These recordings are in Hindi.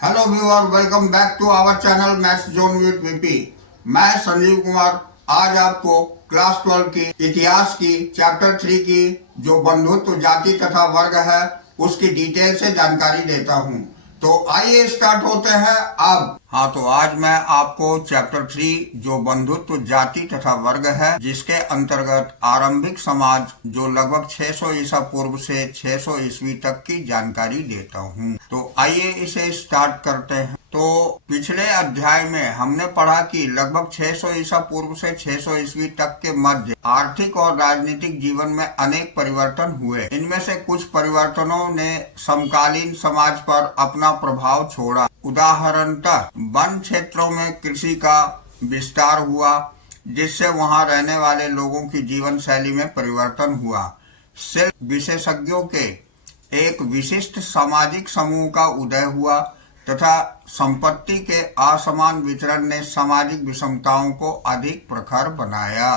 Hello viewer, welcome back to our channel maths zone with VP. मैं संजीव कुमार आज आपको क्लास 12 की इतिहास की चैप्टर 3 की जो बंधुत्व जाति तथा वर्ग है उसकी डिटेल से जानकारी देता हूँ। तो आइए स्टार्ट होते हैं अब। हाँ, तो आज मैं आपको चैप्टर 3 जो बंधुत्व जाति तथा वर्ग है जिसके अंतर्गत आरंभिक समाज जो लगभग 600 ईसा पूर्व से 600 ईस्वी तक की जानकारी देता हूँ। तो आइए इसे स्टार्ट करते हैं। तो पिछले अध्याय में हमने पढ़ा कि लगभग 600 ईसा पूर्व से 600 ईस्वी तक के मध्य आर्थिक और राजनीतिक जीवन में अनेक परिवर्तन हुए। इनमें से कुछ परिवर्तनों ने समकालीन समाज पर अपना प्रभाव छोड़ा। उदाहरणतः वन क्षेत्रों में कृषि का विस्तार हुआ जिससे वहां रहने वाले लोगों की जीवन शैली में परिवर्तन हुआ। शिल्प विशेषज्ञों के एक विशिष्ट सामाजिक समूह का उदय हुआ तथा संपत्ति के असमान वितरण ने सामाजिक विषमताओं को अधिक प्रखर बनाया।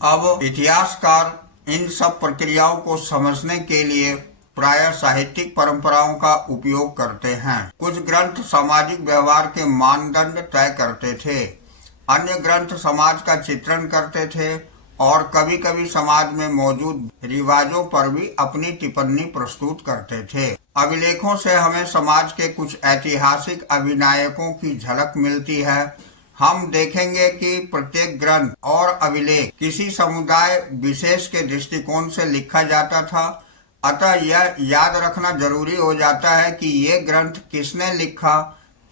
अब इतिहासकार इन सब प्रक्रियाओं को समझने के लिए प्रायः साहित्यिक परंपराओं का उपयोग करते हैं। कुछ ग्रंथ सामाजिक व्यवहार के मानदंड तय करते थे, अन्य ग्रंथ समाज का चित्रण करते थे और कभी कभी समाज में मौजूद रिवाजों पर भी अपनी टिप्पणी प्रस्तुत करते थे। अभिलेखों से हमें समाज के कुछ ऐतिहासिक अभिनायकों की झलक मिलती है। हम देखेंगे कि प्रत्येक ग्रंथ और अभिलेख किसी समुदाय विशेष के दृष्टिकोण से लिखा जाता था, अतः यह याद रखना जरूरी हो जाता है कि ये ग्रंथ किसने लिखा,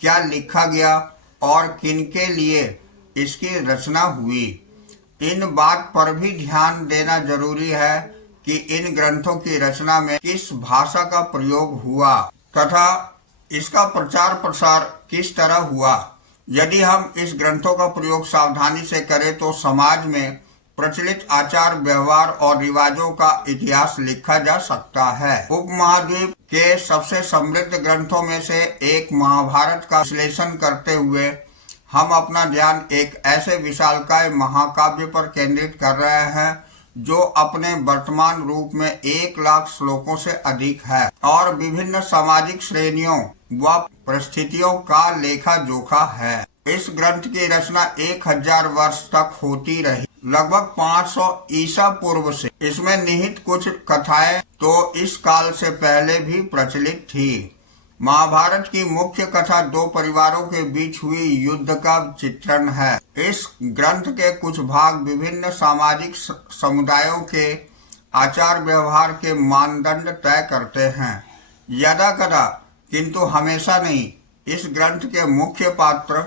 क्या लिखा गया और किनके लिए इसकी रचना हुई। इन बात पर भी ध्यान देना जरूरी है कि इन ग्रंथों की रचना में किस भाषा का प्रयोग हुआ तथा इसका प्रचार प्रसार किस तरह हुआ। यदि हम इस ग्रंथों का प्रयोग सावधानी से करें तो समाज में प्रचलित आचार व्यवहार और रिवाजों का इतिहास लिखा जा सकता है। उपमहाद्वीप के सबसे समृद्ध ग्रंथों में से एक महाभारत का विश्लेषण करते हुए हम अपना ध्यान एक ऐसे विशालकाय महाकाव्य पर केंद्रित कर रहे हैं जो अपने वर्तमान रूप में 1 लाख श्लोकों से अधिक है और विभिन्न सामाजिक श्रेणियों व परिस्थितियों का लेखा जोखा है। इस ग्रंथ की रचना 1000 वर्ष तक होती रही, लगभग 500 ईसा पूर्व से। इसमें निहित कुछ कथाएं तो इस काल से पहले भी प्रचलित थी। महाभारत की मुख्य कथा 2 परिवारों के बीच हुई युद्ध का चित्रण है। इस ग्रंथ के कुछ भाग विभिन्न सामाजिक समुदायों के आचार व्यवहार के मानदंड तय करते हैं। यदा कदा, किंतु हमेशा नहीं, इस ग्रंथ के मुख्य पात्र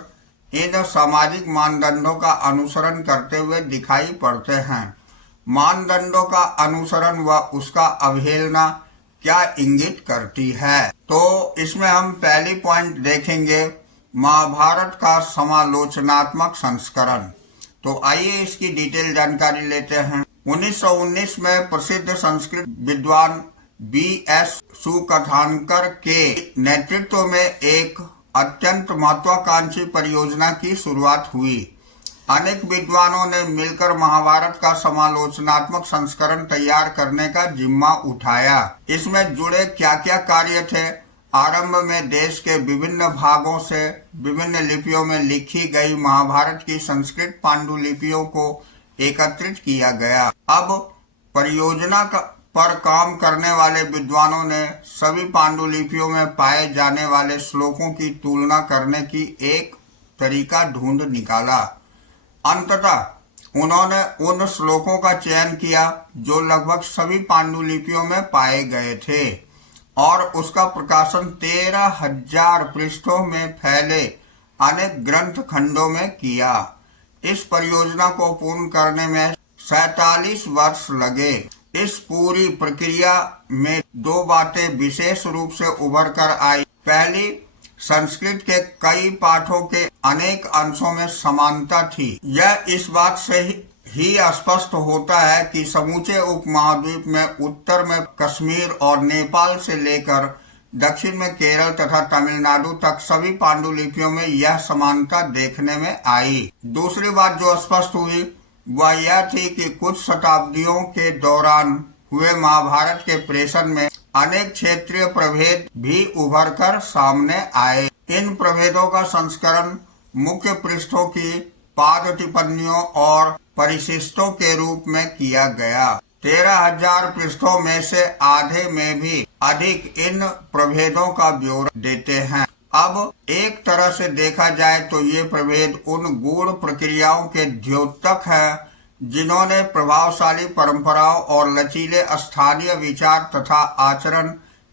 इन सामाजिक मानदंडों का अनुसरण करते हुए दिखाई पड़ते हैं। मानदंडों का अनुसरण व उसका अवहेलना क्या इंगित करती है। तो इसमें हम पहली पॉइंट देखेंगे, महाभारत का समालोचनात्मक संस्करण। तो आइए इसकी डिटेल जानकारी लेते हैं। 1919 में प्रसिद्ध संस्कृत विद्वान B.S. सुकथानकर के नेतृत्व में एक अत्यंत महत्वाकांक्षी परियोजना की शुरुआत हुई। अनेक विद्वानों ने मिलकर महाभारत का समालोचनात्मक संस्करण तैयार करने का जिम्मा उठाया। इसमें जुड़े क्या क्या कार्य थे। आरंभ में देश के विभिन्न भागों से विभिन्न लिपियों में लिखी गई महाभारत की संस्कृत पांडुलिपियों को एकत्रित किया गया। अब परियोजना पर काम करने वाले विद्वानों ने सभी पांडुलिपियों में पाए जाने वाले श्लोकों की तुलना करने की एक तरीका ढूंढ निकाला। अंततः उन्होंने उन श्लोकों का चयन किया जो लगभग सभी पांडुलिपियों में पाए गए थे और उसका प्रकाशन 13,000 पृष्ठों में फैले अनेक ग्रंथ खंडों में किया। इस परियोजना को पूर्ण करने में 47 वर्ष लगे। इस पूरी प्रक्रिया में 2 बातें विशेष रूप से उभर कर आई। पहली, संस्कृत के कई पाठों के अनेक अंशों में समानता थी। यह इस बात से ही स्पष्ट होता है कि समूचे उपमहाद्वीप में उत्तर में कश्मीर और नेपाल से लेकर दक्षिण में केरल तथा तमिलनाडु तक सभी पांडुलिपियों में यह समानता देखने में आई। दूसरी बात जो स्पष्ट हुई वह यह थी कि कुछ शताब्दियों के दौरान हुए महाभारत के प्रेषण में अनेक क्षेत्रीय प्रभेद भी उभर कर सामने आए। इन प्रभेदों का संस्करण मुख्य पृष्ठों की पाद टिप्पणियों और परिशिष्टों के रूप में किया गया। 13,000 पृष्ठों में से आधे में भी अधिक इन प्रभेदों का ब्यौरा देते हैं। अब एक तरह से देखा जाए तो ये प्रभेद उन गूढ़ प्रक्रियाओं के द्योतक है जिन्होंने प्रभावशाली परंपराओं और लचीले स्थानीय विचार तथा आचरण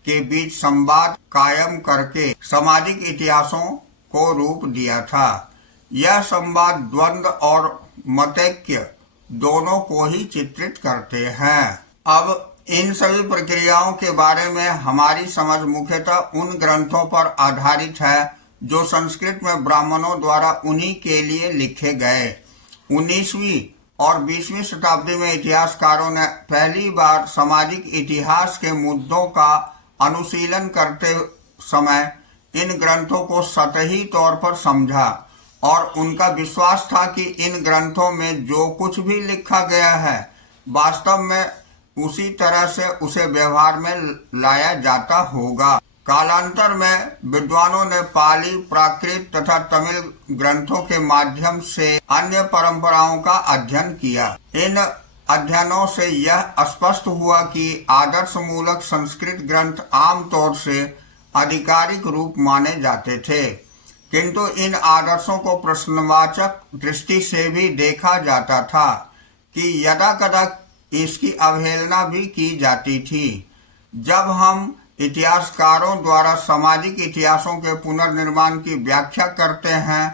के बीच संवाद कायम करके सामाजिक इतिहासों को रूप दिया था। यह संवाद द्वंद्व और मतैक्य दोनों को ही चित्रित करते हैं। अब इन सभी प्रक्रियाओं के बारे में हमारी समझ मुख्यतः उन ग्रंथों पर आधारित है जो संस्कृत में ब्राह्मणों द्वारा उन्हीं के लिए लिखे गए। 19वीं और 20वीं शताब्दी में इतिहासकारों ने पहली बार सामाजिक इतिहास के मुद्दों का अनुशीलन करते समय इन ग्रंथों को सतही तौर पर समझा और उनका विश्वास था कि इन ग्रंथों में जो कुछ भी लिखा गया है वास्तव में उसी तरह से उसे व्यवहार में लाया जाता होगा। कालांतर में विद्वानों ने पाली, प्राकृत तथा तमिल ग्रंथों के माध्यम से अन्य परंपराओं का अध्ययन किया। इन अध्ययनों से यह स्पष्ट हुआ कि आदर्श मूलक संस्कृत ग्रंथ आमतौर से आधिकारिक रूप माने जाते थे, किंतु इन आदर्शों को प्रश्नवाचक दृष्टि से भी देखा जाता था कि यदा कदा इसकी अवहेलना भी की जाती थी। जब हम इतिहासकारों द्वारा सामाजिक इतिहासों के पुनर्निर्माण की व्याख्या करते हैं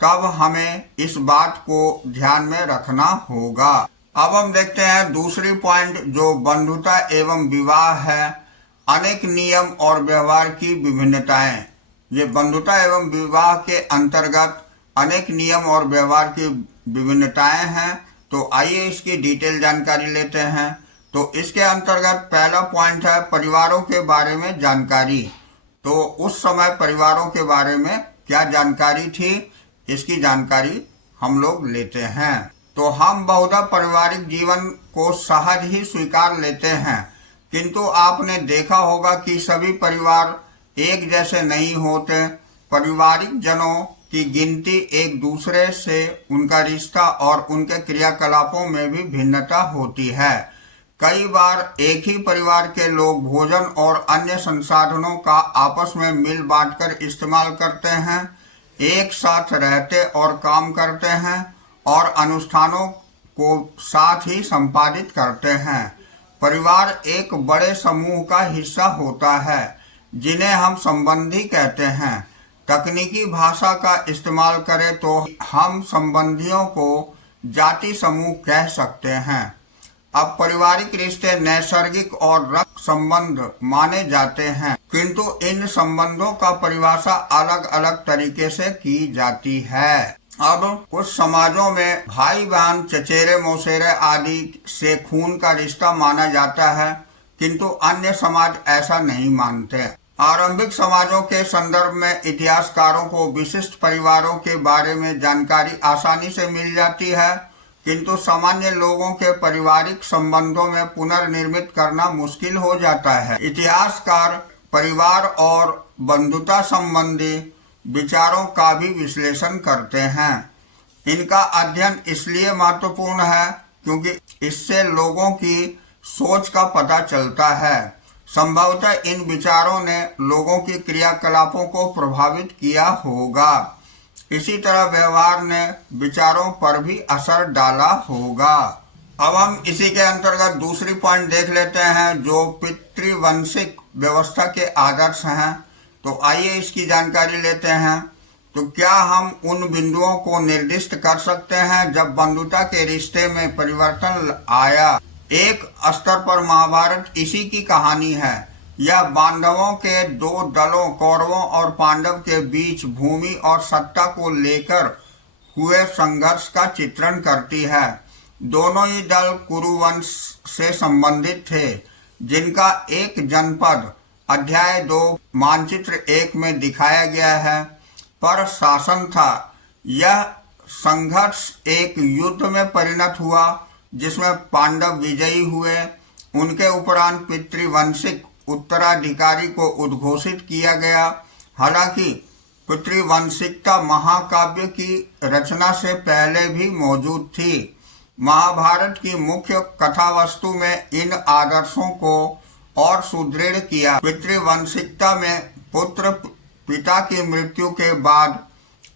तब हमें इस बात को ध्यान में रखना होगा। अब हम देखते हैं दूसरी पॉइंट जो बंधुता एवं विवाह है। अनेक नियम और व्यवहार की विभिन्नताएं। ये बंधुता एवं विवाह के अंतर्गत अनेक नियम और व्यवहार की विभिन्नताएं हैं। तो आइए इसकी डिटेल जानकारी लेते हैं। तो इसके अंतर्गत पहला पॉइंट है परिवारों के बारे में जानकारी। तो उस समय परिवारों के बारे में क्या जानकारी थी, इसकी जानकारी हम लोग लेते हैं। तो हम बहुधा पारिवारिक जीवन को सहज ही स्वीकार लेते हैं, किंतु आपने देखा होगा कि सभी परिवार एक जैसे नहीं होते। पारिवारिक जनों की गिनती एक दूसरे से उनका रिश्ता और उनके क्रियाकलापों में भी भिन्नता होती है। कई बार एक ही परिवार के लोग भोजन और अन्य संसाधनों का आपस में मिल बांटकर इस्तेमाल करते हैं, एक साथ रहते और काम करते हैं और अनुष्ठानों को साथ ही संपादित करते हैं। परिवार एक बड़े समूह का हिस्सा होता है जिन्हें हम संबंधी कहते हैं। तकनीकी भाषा का इस्तेमाल करें तो हम संबंधियों को जाति समूह कह सकते हैं। अब पारिवारिक रिश्ते नैसर्गिक और रक्त संबंध माने जाते हैं, किंतु इन संबंधों का परिभाषा अलग अलग तरीके से की जाती है। अब कुछ समाजों में भाई बहन, चचेरे मौसेरे आदि से खून का रिश्ता माना जाता है, किंतु अन्य समाज ऐसा नहीं मानते। आरंभिक समाजों के संदर्भ में इतिहासकारों को विशिष्ट परिवारों के बारे में जानकारी आसानी से मिल जाती है, किंतु सामान्य लोगों के पारिवारिक संबंधों में पुनर्निर्मित करना मुश्किल हो जाता है। इतिहासकार परिवार और बंधुता संबंधी विचारों का भी विश्लेषण करते हैं। इनका अध्ययन इसलिए महत्वपूर्ण है क्योंकि इससे लोगों की सोच का पता चलता है। संभवतः इन विचारों ने लोगों की क्रियाकलापों को प्रभावित किया होगा। इसी तरह व्यवहार ने विचारों पर भी असर डाला होगा। अब हम इसी के अंतर्गत दूसरी पॉइंट देख लेते हैं जो पितृवंशिक व्यवस्था के आदर्श हैं। तो आइए इसकी जानकारी लेते हैं। तो क्या हम उन बिंदुओं को निर्दिष्ट कर सकते हैं जब बंधुता के रिश्ते में परिवर्तन आया? एक स्तर पर महाभारत इसी की कहानी है। यह बांधवों के दो दलों कौरवों और पांडव के बीच भूमि और सत्ता को लेकर हुए संघर्ष का चित्रण करती है। दोनों ही दल कुरुवंश से संबंधित थे, जिनका एक जनपद अध्याय 2 मानचित्र 1 में दिखाया गया है पर शासन था। यह संघर्ष एक युद्ध में परिणत हुआ जिसमें पांडव विजयी हुए। उनके उपरांत पितृवंशिक उत्तराधिकारी को उद्घोषित किया गया। हालांकि पितृवंशिकता महाकाव्य की रचना से पहले भी मौजूद थी। महाभारत की मुख्य कथा वस्तु में इन आदर्शों को और सुदृढ़ किया। पितृवंशिकता में पुत्र पिता की मृत्यु के बाद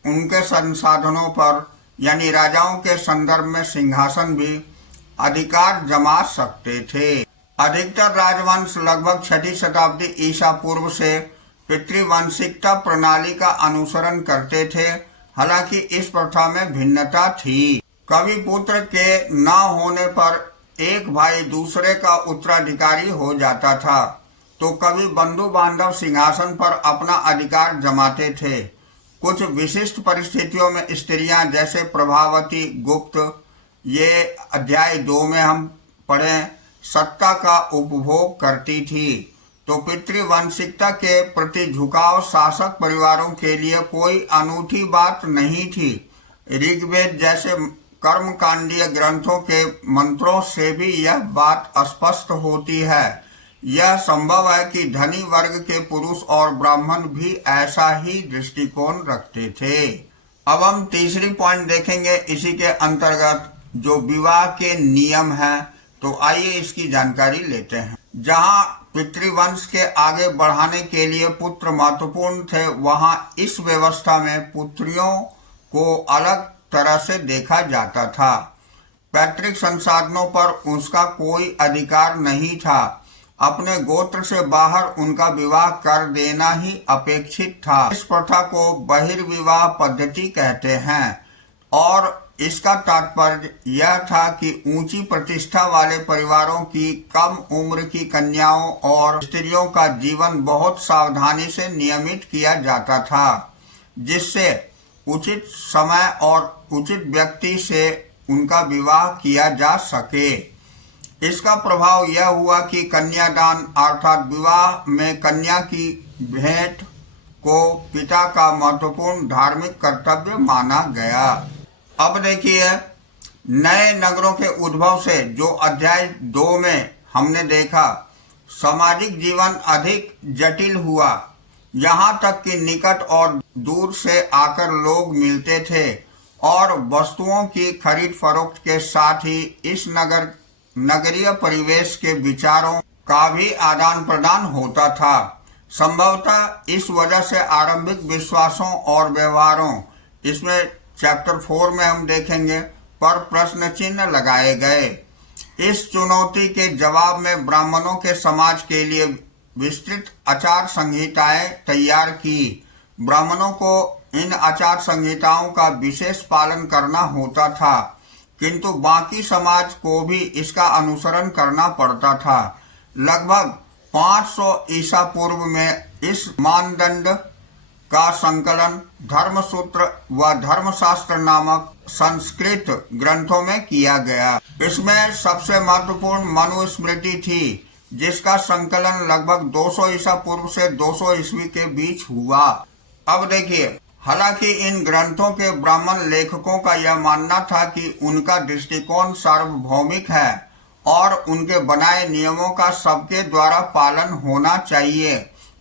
उनके संसाधनों पर यानी राजाओं के संदर्भ में सिंहासन भी अधिकार जमा सकते थे। अधिकतर राजवंश लगभग 6वीं शताब्दी ईसा पूर्व से पितृवंशिकता प्रणाली का अनुसरण करते थे। हालांकि इस प्रथा में भिन्नता थी। कभी पुत्र के न होने पर एक भाई दूसरे का उत्तराधिकारी हो जाता था, तो कभी बंधु बांधव सिंहासन पर अपना अधिकार जमाते थे। कुछ विशिष्ट परिस्थितियों में स्त्रियां जैसे प्रभावती, गुप्त, ये अध्याय 2 में हम पढ़े, सत्ता का उपभोग करती थी। तो पितृवंशिकता के प्रति झुकाव शासक परिवारों के लिए कोई अनूठी बात नहीं थी। ऋग्वेद जैसे कर्मकांडीय ग्रंथों के मंत्रों से भी यह बात स्पष्ट होती है। यह संभव है कि धनी वर्ग के पुरुष और ब्राह्मण भी ऐसा ही दृष्टिकोण रखते थे। अब हम तीसरी पॉइंट देखेंगे इसी के अंतर्गत, जो विवाह के नियम हैं। तो आइए इसकी जानकारी लेते हैं। जहां पितृवंश के आगे बढ़ाने के लिए पुत्र महत्वपूर्ण थे, वहां इस व्यवस्था में पुत्रियों को अलग तरह से देखा जाता था। पैतृक संसाधनों पर उसका कोई अधिकार नहीं था। अपने गोत्र से बाहर उनका विवाह कर देना ही अपेक्षित था। इस प्रथा को बहिर्विवाह पद्धति कहते हैं और इसका तात्पर्य यह था कि ऊंची प्रतिष्ठा वाले परिवारों की कम उम्र की कन्याओं और स्त्रियों का जीवन बहुत सावधानी से नियमित किया जाता था, जिससे उचित समय और उचित व्यक्ति से उनका विवाह किया जा सके। इसका प्रभाव यह हुआ कि कन्यादान अर्थात विवाह में कन्या की भेंट को पिता का महत्वपूर्ण धार्मिक कर्तव्य माना गया। अब देखिए, नए नगरों के उद्भव से जो अध्याय 2 में हमने देखा, सामाजिक जीवन अधिक जटिल हुआ। यहाँ तक कि निकट और दूर से आकर लोग मिलते थे और वस्तुओं की खरीद फरोख्त के साथ ही इस नगरीय परिवेश के विचारों का भी आदान प्रदान होता था। संभवतः इस वजह से आरंभिक विश्वासों और व्यवहारों, इसमें चैप्टर 4 में हम देखेंगे, पर प्रश्न चिन्ह लगाए गए। इस चुनौती के जवाब में ब्राह्मणों के समाज के लिए विस्तृत आचार संहिताएं तैयार की। ब्राह्मणों को इन आचार संहिताओं का विशेष पालन करना होता था, किंतु बाकी समाज को भी इसका अनुसरण करना पड़ता था। लगभग 500 ईसा पूर्व में इस मानदंड का संकलन धर्मसूत्र व धर्मशास्त्र नामक संस्कृत ग्रंथों में किया गया। इसमें सबसे महत्वपूर्ण मनुस्मृति थी, जिसका संकलन लगभग 200 ईसा पूर्व से 200 ईस्वी के बीच हुआ। अब देखिए, हालांकि इन ग्रंथों के ब्राह्मण लेखकों का यह मानना था कि उनका दृष्टिकोण सार्वभौमिक है और उनके बनाए नियमों का सबके द्वारा पालन होना चाहिए,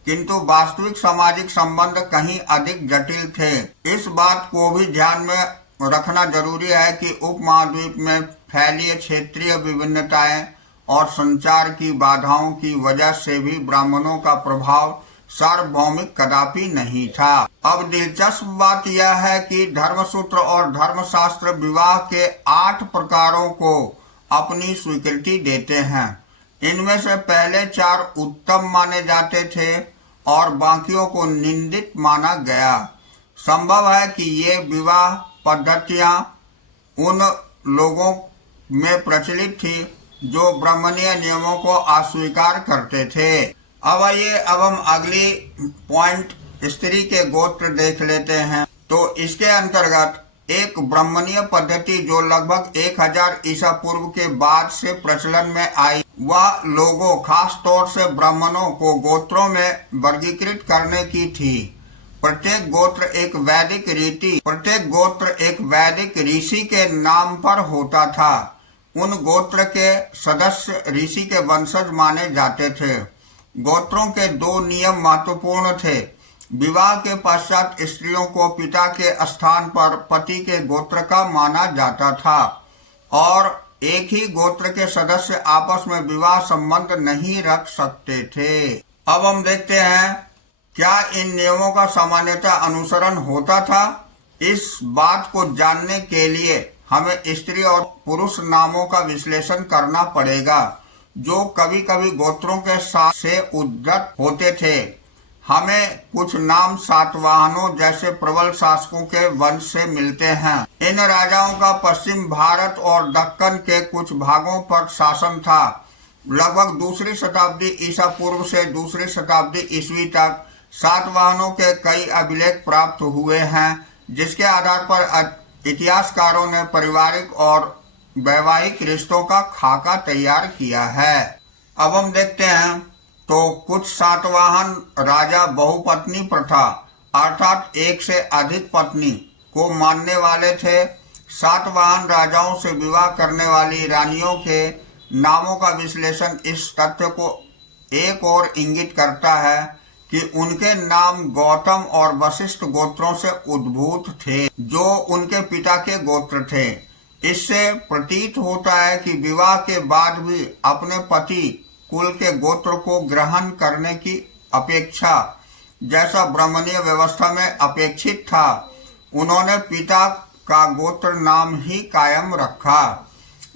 किंतु वास्तविक सामाजिक संबंध कहीं अधिक जटिल थे। इस बात को भी ध्यान में रखना जरूरी है कि उपमहाद्वीप में फैली क्षेत्रीय विभिन्नताएं और संचार की बाधाओं की वजह से भी ब्राह्मणों का प्रभाव सार्वभौमिक कदापि नहीं था। अब दिलचस्प बात यह है कि धर्मसूत्र और धर्मशास्त्र विवाह के 8 प्रकारों को अपनी स्वीकृति देते हैं। इनमें से पहले 4 उत्तम माने जाते थे और बाकियों को निंदित माना गया। संभव है कि ये विवाह पद्धतियां उन लोगों में प्रचलित थी जो ब्राह्मणीय नियमों को अस्वीकार करते थे। अब आइए, अब हम अगली पॉइंट स्त्री के गोत्र देख लेते हैं। तो इसके अंतर्गत एक ब्राह्मणीय पद्धति जो लगभग 1000 ईसा पूर्व के बाद से प्रचलन में आई, वह लोगों, खास तौर से ब्राह्मणों को गोत्रों में वर्गीकृत करने की थी। प्रत्येक गोत्र एक वैदिक ऋषि के नाम पर होता था। उन गोत्र के सदस्य ऋषि के वंशज माने जाते थे। गोत्रों के 2 नियम महत्वपूर्ण थे। विवाह के पश्चात स्त्रियों को पिता के स्थान पर पति के गोत्र का माना जाता था और एक ही गोत्र के सदस्य आपस में विवाह संबंध नहीं रख सकते थे। अब हम देखते हैं क्या इन नियमों का सामान्यतः अनुसरण होता था। इस बात को जानने के लिए हमें स्त्री और पुरुष नामों का विश्लेषण करना पड़ेगा जो कभी कभी गोत्रों के साथ से उद्धृत होते थे। हमें कुछ नाम सातवाहनों जैसे प्रबल शासकों के वंश से मिलते हैं। इन राजाओं का पश्चिम भारत और दक्कन के कुछ भागों पर शासन था। लगभग दूसरी शताब्दी ईसा पूर्व से दूसरी शताब्दी ईस्वी तक सातवाहनों के कई अभिलेख प्राप्त हुए हैं जिसके आधार पर इतिहासकारों ने पारिवारिक और वैवाहिक रिश्तों का खाका तैयार किया है। अब हम देखते हैं तो कुछ सातवाहन राजा बहुपत्नी प्रथा अर्थात एक से अधिक पत्नी को मानने वाले थे। सातवाहन राजाओं से विवाह करने वाली रानियों के नामों का विश्लेषण इस तथ्य को एक और इंगित करता है कि उनके नाम गौतम और वशिष्ठ गोत्रों से उद्भूत थे जो उनके पिता के गोत्र थे। इससे प्रतीत होता है कि विवाह के बाद भी अपने पति कुल के गोत्र को ग्रहण करने की अपेक्षा जैसा ब्राह्मणीय व्यवस्था में अपेक्षित था उन्होंने पिता का गोत्र नाम ही कायम रखा।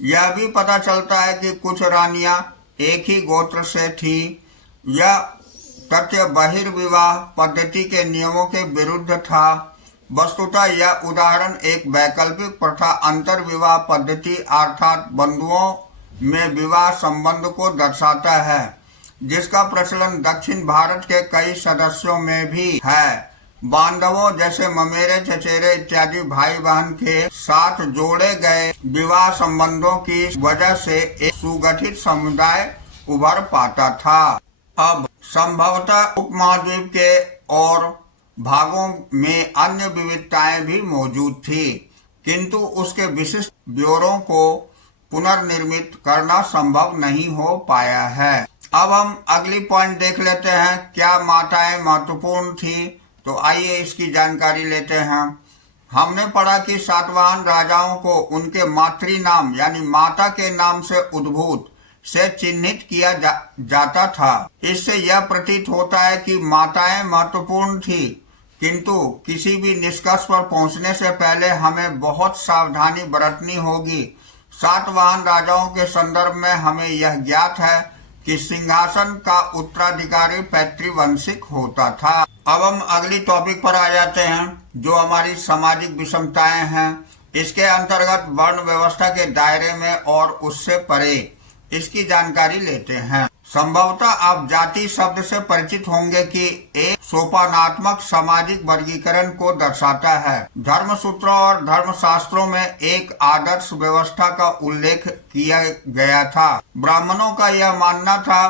यह भी पता चलता है कि कुछ रानियां एक ही गोत्र से थी। यह तथ्य बहिर्विवाह पद्धति के नियमों के विरुद्ध था। वस्तुतः यह उदाहरण एक वैकल्पिक प्रथा अंतर विवाह पद्धति अर्थात बंधुओं में विवाह संबंध को दर्शाता है जिसका प्रचलन दक्षिण भारत के कई सदस्यों में भी है। बांधवों जैसे ममेरे चचेरे इत्यादि भाई बहन के साथ जोड़े गए विवाह संबंधों की वजह से एक सुगठित समुदाय उभर पाता था। अब संभवतः उपमहाद्वीप के और भागों में अन्य विविधताएं भी मौजूद थी किंतु उसके विशिष्ट ब्यौरों को पुनर्निर्मित करना संभव नहीं हो पाया है। अब हम अगली पॉइंट देख लेते हैं क्या माताएं महत्वपूर्ण थी। तो आइए इसकी जानकारी लेते हैं। हमने पढ़ा कि सातवाहन राजाओं को उनके मातृ नाम यानी माता के नाम से उद्भूत से चिन्हित किया जाता था। इससे यह प्रतीत होता है कि माताएं महत्वपूर्ण थी किंतु किसी भी निष्कर्ष पर पहुंचने से पहले हमें बहुत सावधानी बरतनी होगी। सातवाहन राजाओं के संदर्भ में हमें यह ज्ञात है कि सिंहासन का उत्तराधिकारी पैतृवंशिक होता था। अब हम अगली टॉपिक पर आ जाते हैं जो हमारी सामाजिक विषमताएं हैं। इसके अंतर्गत वर्ण व्यवस्था के दायरे में और उससे परे इसकी जानकारी लेते हैं। संभवतः आप जाति शब्द से परिचित होंगे कि एक सोपानात्मक सामाजिक वर्गीकरण को दर्शाता है। धर्मसूत्रों और धर्मशास्त्रों में एक आदर्श व्यवस्था का उल्लेख किया गया था। ब्राह्मणों का यह मानना था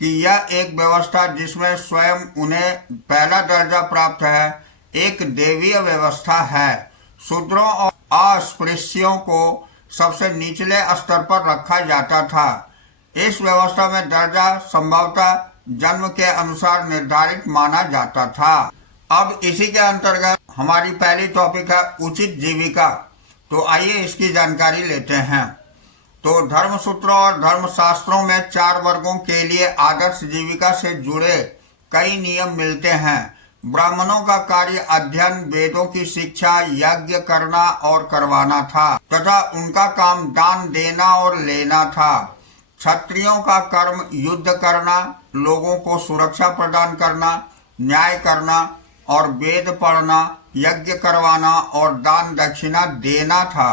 कि यह एक व्यवस्था जिसमें स्वयं उन्हें पहला दर्जा प्राप्त है एक देवीय व्यवस्था है। शूद्रों और अस्पृश्यों को सबसे निचले स्तर पर रखा जाता था। इस व्यवस्था में दर्जा संभवतः जन्म के अनुसार निर्धारित माना जाता था। अब इसी के अंतर्गत हमारी पहली टॉपिक है उचित जीविका। तो आइए इसकी जानकारी लेते हैं। तो धर्मसूत्रों और धर्मशास्त्रों में 4 वर्गों के लिए आदर्श जीविका से जुड़े कई नियम मिलते हैं। ब्राह्मणों का कार्य अध्ययन, वेदों की शिक्षा, यज्ञ करना और करवाना था तथा उनका काम दान देना और लेना था। क्षत्रियों का कर्म युद्ध करना, लोगों को सुरक्षा प्रदान करना, न्याय करना और वेद पढ़ना, यज्ञ करवाना और दान दक्षिणा देना था।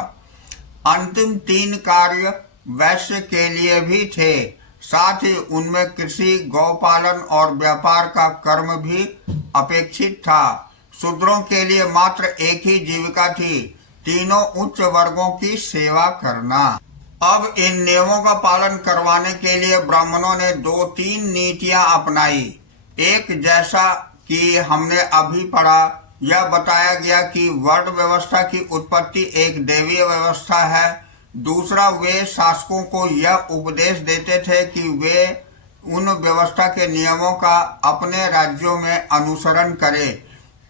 अंतिम 3 कार्य वैश्य के लिए भी थे। साथ ही उनमें कृषि, गौपालन और व्यापार का कर्म भी अपेक्षित था। शूद्रों के लिए मात्र एक ही जीविका थी, तीनों उच्च वर्गों की सेवा करना। अब इन नियमों का पालन करवाने के लिए ब्राह्मणों ने 2-3 नीतियां अपनाई। एक, जैसा कि हमने अभी पढ़ा, यह बताया गया कि वर्ण व्यवस्था की उत्पत्ति एक देवीय व्यवस्था है। दूसरा, वे शासकों को यह उपदेश देते थे कि वे उन व्यवस्था के नियमों का अपने राज्यों में अनुसरण करे।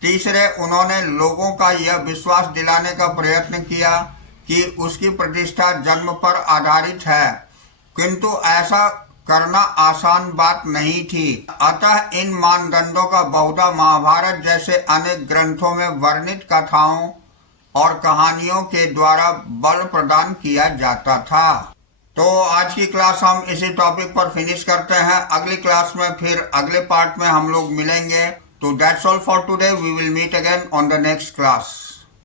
तीसरे, उन्होंने लोगों का यह विश्वास दिलाने का प्रयत्न किया कि उसकी प्रतिष्ठा जन्म पर आधारित है, किंतु ऐसा करना आसान बात नहीं थी। अतः इन मानदंडों का बहुधा महाभारत जैसे अनेक ग्रंथों में वर्णित कथाओं और कहानियों के द्वारा बल प्रदान किया जाता था। तो आज की क्लास हम इसी टॉपिक पर फिनिश करते हैं। अगली क्लास में फिर अगले पार्ट में हम लोग मिलेंगे। तो that's all for today. We will meet again on the next class.